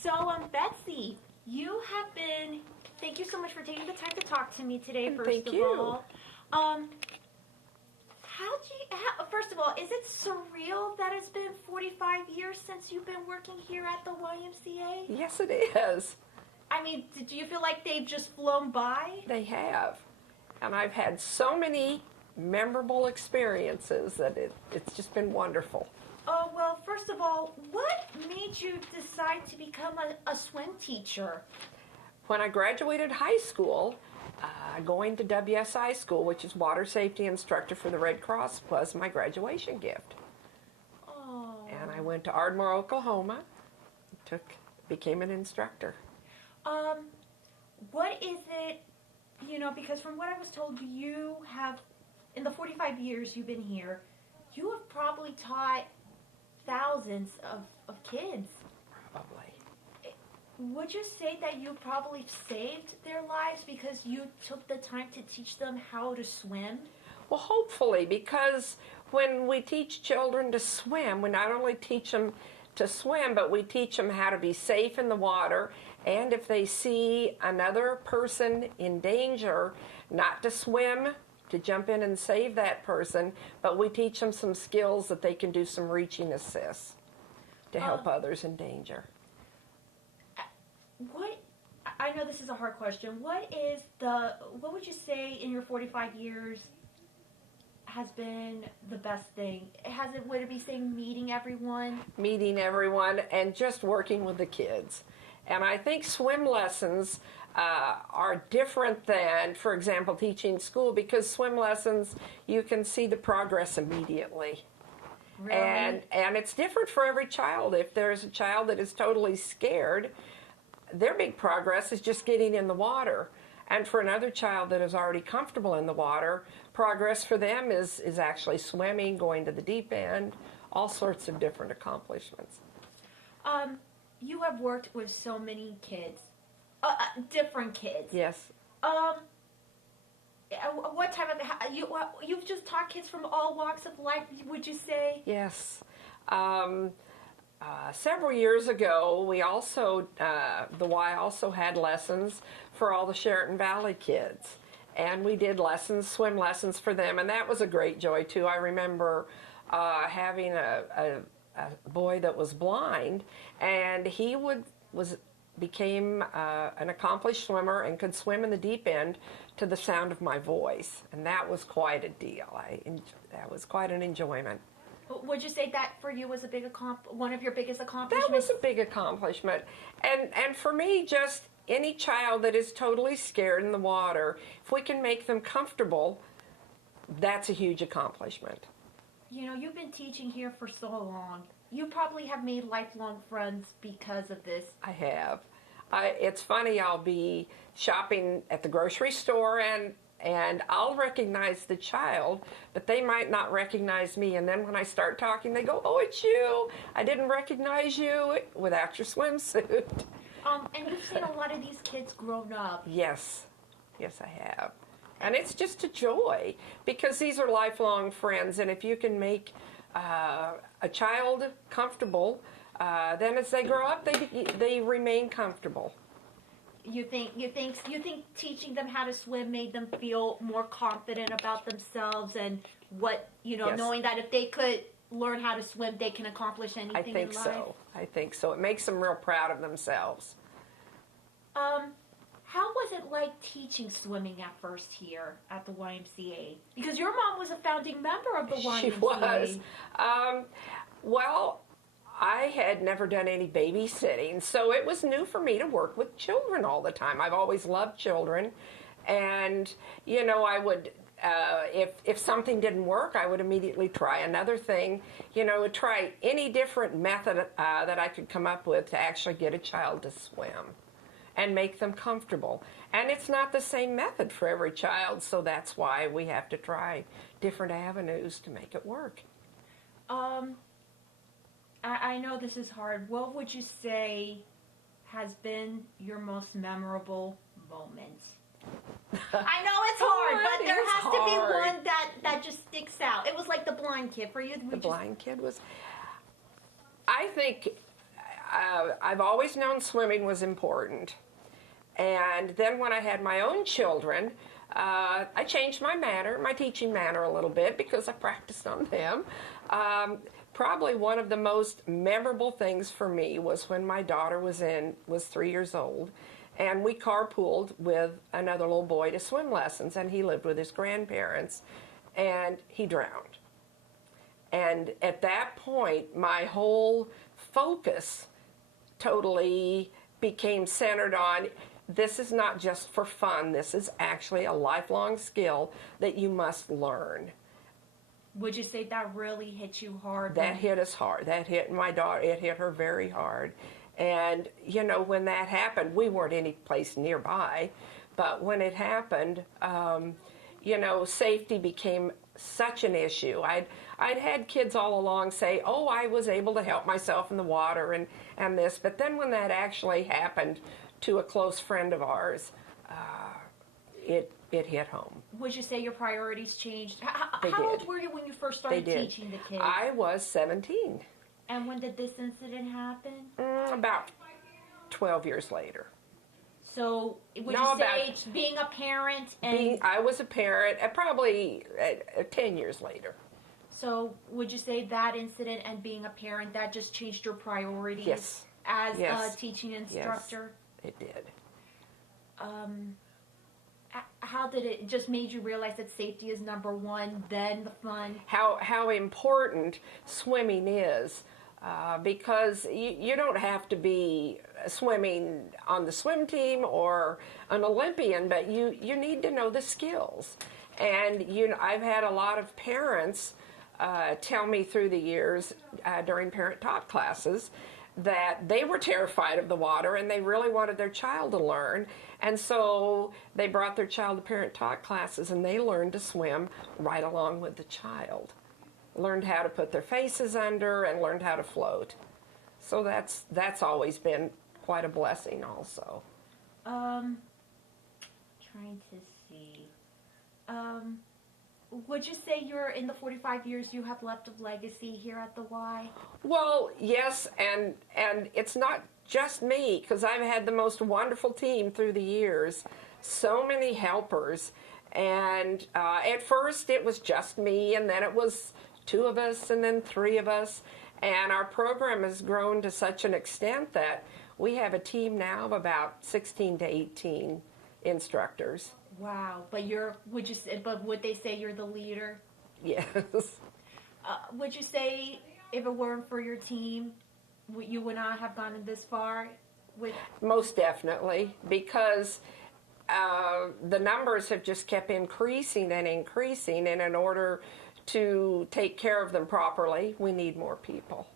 So, Betsy, you have been. Thank you so much for taking the time to talk to me today. First of all, first of all, is it surreal that it's been 45 years since you've been working here at the YMCA? Yes, it is. I mean, do you feel like they've just flown by? They have. And I've had so many memorable experiences that it's just been wonderful. Oh, well, first of all, what made you decide to become a swim teacher? When I graduated high school, going to WSI school, which is Water Safety Instructor for the Red Cross, was my graduation gift. Oh. And I went to Ardmore, Oklahoma, became an instructor. What is it, because from what I was told, you have, in the 45 years you've been here, you have probably taught thousands of kids. Probably. Would you say that you probably saved their lives because you took the time to teach them how to swim? Well, hopefully, because when we teach children to swim, we not only teach them to swim, but we teach them how to be safe in the water, and if they see another person in danger, not to swim, to jump in and save that person, but we teach them some skills that they can do some reaching assists to help others in danger. I know this is a hard question. What would you say in your 45 years has been the best thing? Would it be saying meeting everyone? Meeting everyone and just working with the kids. And I think swim lessons are different than, for example, teaching school, because swim lessons, you can see the progress immediately. Really? And it's different for every child. If there's a child that is totally scared, their big progress is just getting in the water. And for another child that is already comfortable in the water, progress for them is actually swimming, going to the deep end, all sorts of different accomplishments. You have worked with so many kids, different kids. Yes. What type of, you've just taught kids from all walks of life, would you say? Yes. Several years ago, we also, the Y also had lessons for all the Sheraton Valley kids. And we did swim lessons for them, and that was a great joy too. I remember having a boy that was blind, and he became an accomplished swimmer and could swim in the deep end to the sound of my voice. And that was quite a deal. That was quite an enjoyment. Would you say that for you was one of your biggest accomplishments? That was a big accomplishment. And for me, just any child that is totally scared in the water, if we can make them comfortable, that's a huge accomplishment. You've been teaching here for so long. You probably have made lifelong friends because of this. I have. It's funny, I'll be shopping at the grocery store and I'll recognize the child, but they might not recognize me. And then when I start talking, they go, "Oh, it's you. I didn't recognize you without your swimsuit." And you've seen a lot of these kids grown up. Yes. Yes, I have. And it's just a joy, because these are lifelong friends, and if you can make a child comfortable, then as they grow up, they remain comfortable. You think teaching them how to swim made them feel more confident about themselves and Yes. knowing that if they could learn how to swim, they can accomplish anything in life? I think so. It makes them real proud of themselves. How was it like teaching swimming at first here at the YMCA? Because your mom was a founding member of the YMCA. She was. Well, I had never done any babysitting, so it was new for me to work with children all the time. I've always loved children, and I would, if something didn't work, I would immediately try another thing. Try any different method that I could come up with to actually get a child to swim and make them comfortable. And it's not the same method for every child, so that's why we have to try different avenues to make it work. I know this is hard. What would you say has been your most memorable moment? I know it's hard, but there has to be one that just sticks out. It was like the blind kid for you. The blind kid was... I think I've always known swimming was important. And then when I had my own children, I changed my teaching manner a little bit because I practiced on them. Probably one of the most memorable things for me was when my daughter was 3 years old, and we carpooled with another little boy to swim lessons, and he lived with his grandparents, and he drowned. And at that point, my whole focus totally became centered on, this is not just for fun, this is actually a lifelong skill that you must learn. Would you say that really hit you hard? That hit us hard. That hit my daughter, it hit her very hard. And, you know, when that happened, we weren't any place nearby, but when it happened, you know, safety became such an issue. I'd had kids all along say, oh, I was able to help myself in the water and this, but then when that actually happened to a close friend of ours, it hit home. Would you say your priorities changed? How They old did. were you when you first started teaching the kids? I was 17. And when did this incident happen? About 12 years later. So would No, you say being a parent and I was a parent, probably 10 years later. so would you say that incident and being a parent, that just changed your priorities Yes. as Yes. a teaching instructor? Yes, it did. How did it just made you realize that safety is number one, then the fun? How important swimming is, because you don't have to be swimming on the swim team or an Olympian, but you need to know the skills. And I've had a lot of parents tell me through the years during parent talk classes that they were terrified of the water and they really wanted their child to learn. And so they brought their child to parent talk classes and they learned to swim right along with the child. Learned how to put their faces under and learned how to float. So that's always been quite a blessing also. Trying to see. Would you say you're in the 45 years you have left of legacy here at the Y? Well, yes, and it's not just me, because I've had the most wonderful team through the years, so many helpers, and at first it was just me, and then it was 2 of us, and then 3 of us, and our program has grown to such an extent that we have a team now of about 16 to 18 instructors. Wow, but would they say you're the leader? Yes. Would you say if it weren't for your team, you would not have gotten this far? Most definitely, because the numbers have just kept increasing and increasing, and in order to take care of them properly, we need more people.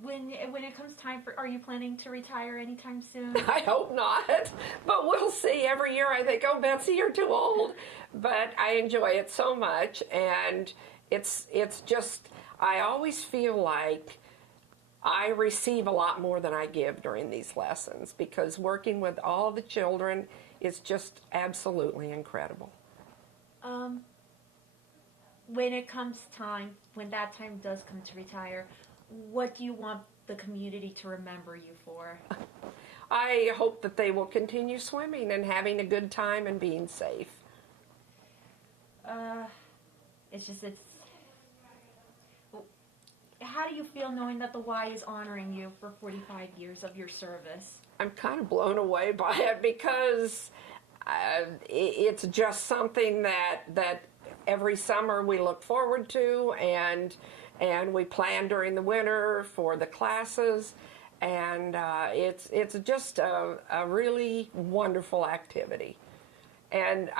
When it comes time for, are you planning to retire anytime soon? I hope not, but we'll see. Every year I think, oh, Betsy, you're too old. But I enjoy it so much, and it's just, I always feel like I receive a lot more than I give during these lessons, because working with all the children is just absolutely incredible. When that time does come to retire, what do you want the community to remember you for? I hope that they will continue swimming and having a good time and being safe. How do you feel knowing that the Y is honoring you for 45 years of your service? I'm kind of blown away by it, because it's just something that every summer we look forward to, and we plan during the winter for the classes, and it's just a really wonderful activity. And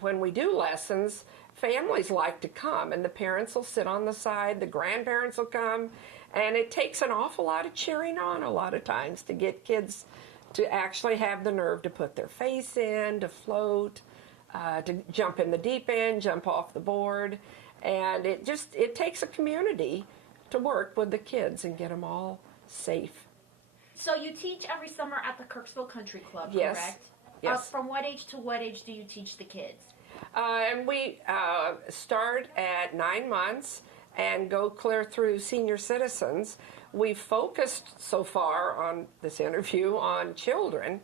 when we do lessons, families like to come, and the parents will sit on the side, the grandparents will come, and it takes an awful lot of cheering on a lot of times to get kids to actually have the nerve to put their face in, to float, to jump in the deep end, jump off the board. And it takes a community to work with the kids and get them all safe. So you teach every summer at the Kirksville Country Club, Yes. correct? Yes. From what age to what age do you teach the kids? And we start at 9 months and go clear through senior citizens. We've focused so far on this interview on children,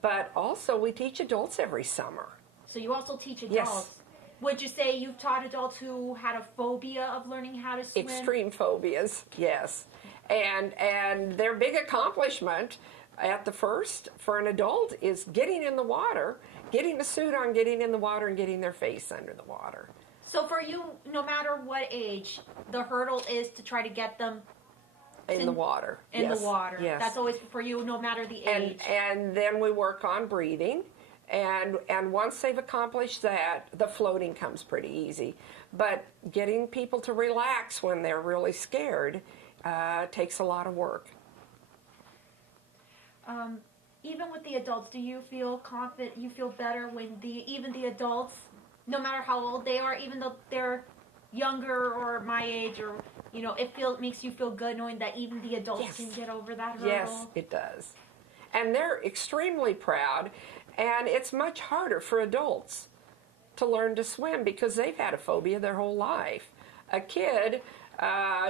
but also we teach adults every summer. So you also teach adults. Yes. Would you say you've taught adults who had a phobia of learning how to swim? Extreme phobias, yes. And their big accomplishment at the first for an adult is getting in the water, getting the suit on, getting in the water, and getting their face under the water. So for you, no matter what age, the hurdle is to try to get them in the water. In Yes. the water. Yes. That's always for you, no matter the age. And then we work on breathing. And once they've accomplished that, the floating comes pretty easy. But getting people to relax when they're really scared takes a lot of work. Even with the adults, do you feel confident? You feel better when even the adults, no matter how old they are, even though they're younger or my age, or it makes you feel good knowing that even the adults Yes. can get over that hurdle. Yes, it does. And they're extremely proud. And it's much harder for adults to learn to swim because they've had a phobia their whole life. A kid,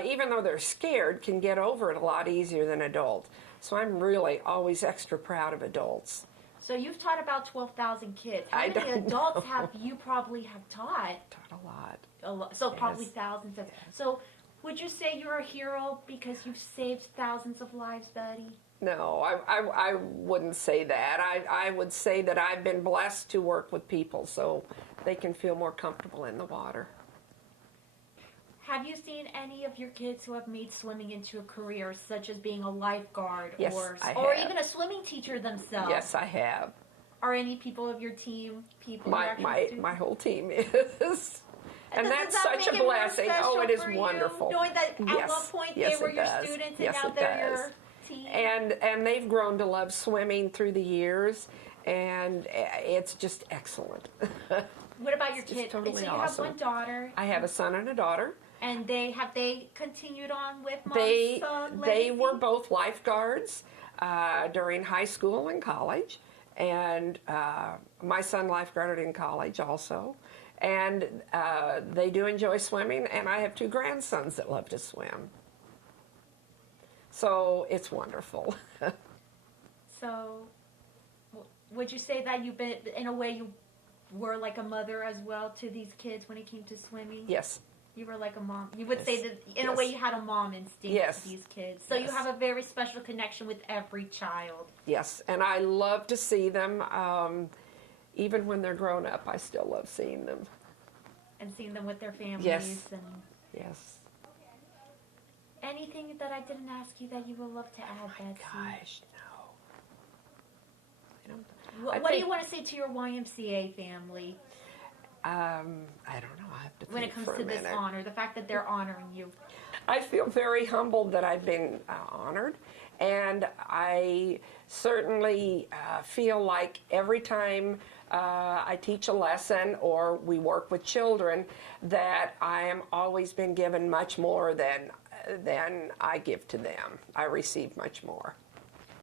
even though they're scared, can get over it a lot easier than adults. So I'm really always extra proud of adults. So you've taught about 12,000 kids. How I many don't adults know. have you probably have taught? Taught a lot. A lot. So probably Yes. thousands of. So would you say you're a hero because you've saved thousands of lives, Betty? No, I wouldn't say that. I would say that I've been blessed to work with people so they can feel more comfortable in the water. Have you seen any of your kids who have made swimming into a career, such as being a lifeguard Yes, or I have. even a swimming teacher themselves? Yes, I have. Are any people of your team people? My whole team is. And that's Does that such a make it more blessing. Oh, special it is for you, and knowing that at yes, one point yes, they were it your does. students and Yes, now it they're does. your team. And they've grown to love swimming through the years, and it's just excellent. What about your It's just kids? totally So you awesome. have one daughter, I have a son and a daughter. and they continued on with mom's They legacy? were both lifeguards during high school and college, and my son lifeguarded in college also. And they do enjoy swimming, and I have two grandsons that love to swim. So it's wonderful. So, would you say that you've been, in a way, you were like a mother as well to these kids when it came to swimming? Yes. You were like a mom. You would Yes. say that, in a Yes. way, you had a mom instinct Yes. to these kids. So you Yes. have a very special connection with every child. Yes, and I love to see them. Even when they're grown up, I still love seeing them. And seeing them with their families. Yes. And Yes. anything that I didn't ask you that you would love to add, Betsy? Gosh, no. I don't. What do you want to say to your YMCA family I don't know. I have to think when it comes for a to this minute. honor, the fact that they're honoring you? I feel very humbled that I've been honored, and I certainly feel like every time I teach a lesson or we work with children, that I am always been given much more than I give to them. I receive much more.